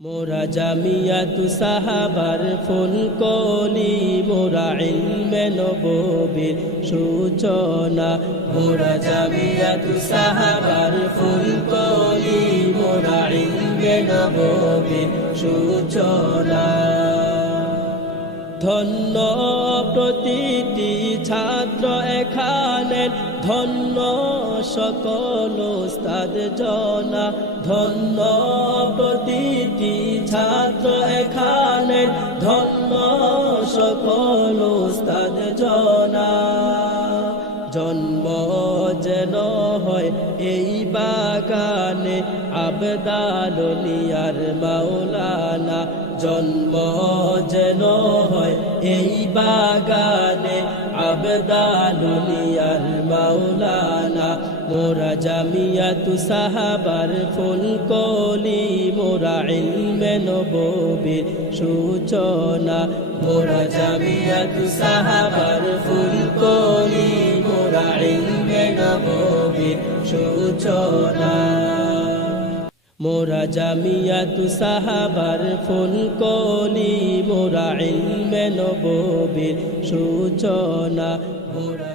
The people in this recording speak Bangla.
মোরা জামিয়াতু সাহাবার ফুলকলি, মোরা ইলমে নববীর সূচনা। মোরা জামিয়াতু সাহাবার ফুলকলি, মোরা ইলমে নববীর সূচনা। ধন্য প্রতিটি ছাত্র এখানে, ধন্য সকল উস্তাদ জনা। ধন্য প্রতিটি ছাত্র এখানে, ধন্য সকল উস্তাদ জনা। জন্ম যেন হয় এই বাগানে, আবদালুনিয়ার মাওলানা। জন্ম যেন হয় এই বাগানে, আবদালুনিয়ার মাওলানা। মোরা জামিয়াতু সাহাবার ফুলকলি, মোরা ইলমে নববীর সূচনা। মোরা জামিয়াতু সাহাবার ফুলকলি, মোরা ইলমে নববীর সূচনা। মোরা জামিয়াতু সাহাবার ফুলকলি, মোরা ইলমে নববীর সূচনা। মোরা